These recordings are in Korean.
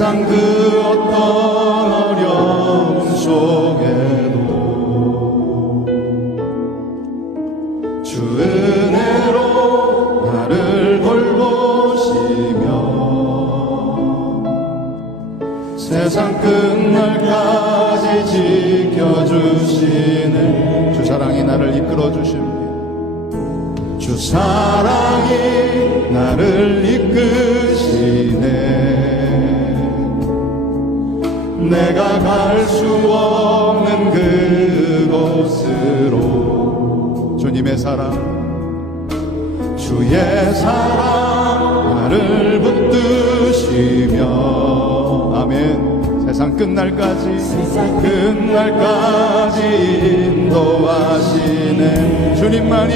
세상 그 어떤 어려움 속에도 주 은혜로 나를 돌보시며 세상 끝날까지 지켜주시는 주 사랑이 나를 이끌어 주십니다. 주 사랑이 나를 이끄 내가 갈 수 없는 그곳으로. 주님의 사랑 주의 사랑 나를 붙드시며. 아멘. 세상 끝날까지 끝날까지 인도하시네 주님만이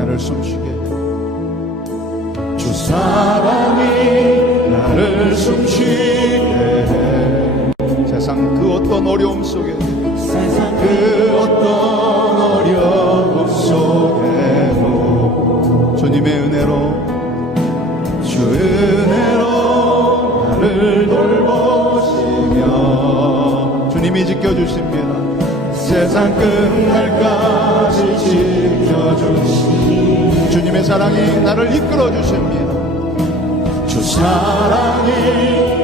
나를 숨쉬게 해. 주 사랑이 나를 숨쉬게 해. 세상 그 어떤 어려움 속에 그 어떤 어려움 속에도 주님의 은혜로 주 은혜로 나를 돌보시며 주님이 지켜주십니다 세상 끝날까지 지켜주시 주님의 사랑이 나를 이끌어 주십니다. 주 사랑이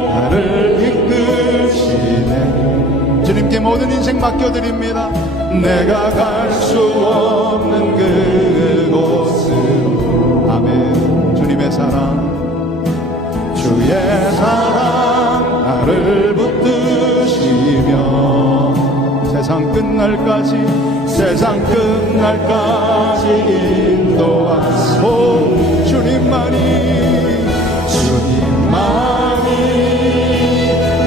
나를 이끄시네. 주님께 모든 인생 맡겨드립니다. 내가 갈 수 없는 그곳으로 아멘. 주님의 사랑. 주의 사랑 나를 붙드시며 세상 끝날까지 세상 끝날까지 인도하소 주님만이 주님만이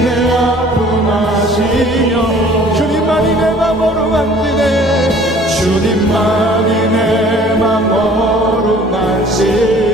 내 아픔 아시며 주님만이 내 맘 어루만지네. 주님만이 내 맘 어루만지네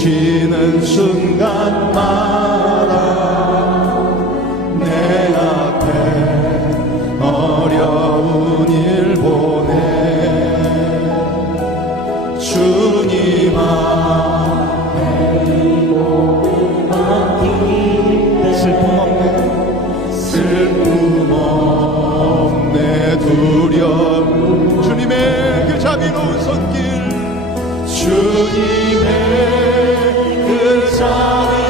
쉬는 순간마다 내 앞에 어려운 일 보내. 주님 앞에 슬픔 없네. 슬픔 없네 두려움. 주님의 그 자비로운 손길. 주님의 그 자리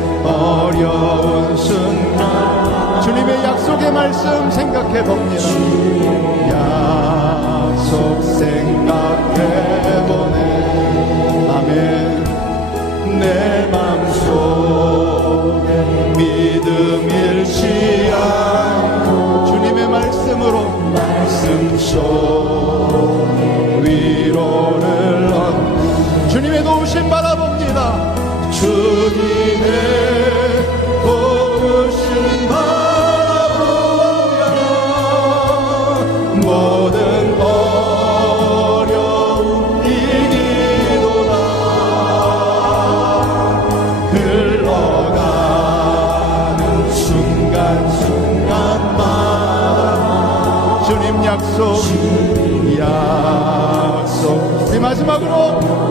어려운 순간 주님의 약속의 말씀 생각해 봅니다. 약속 생각 약속 약속. 이 마지막으로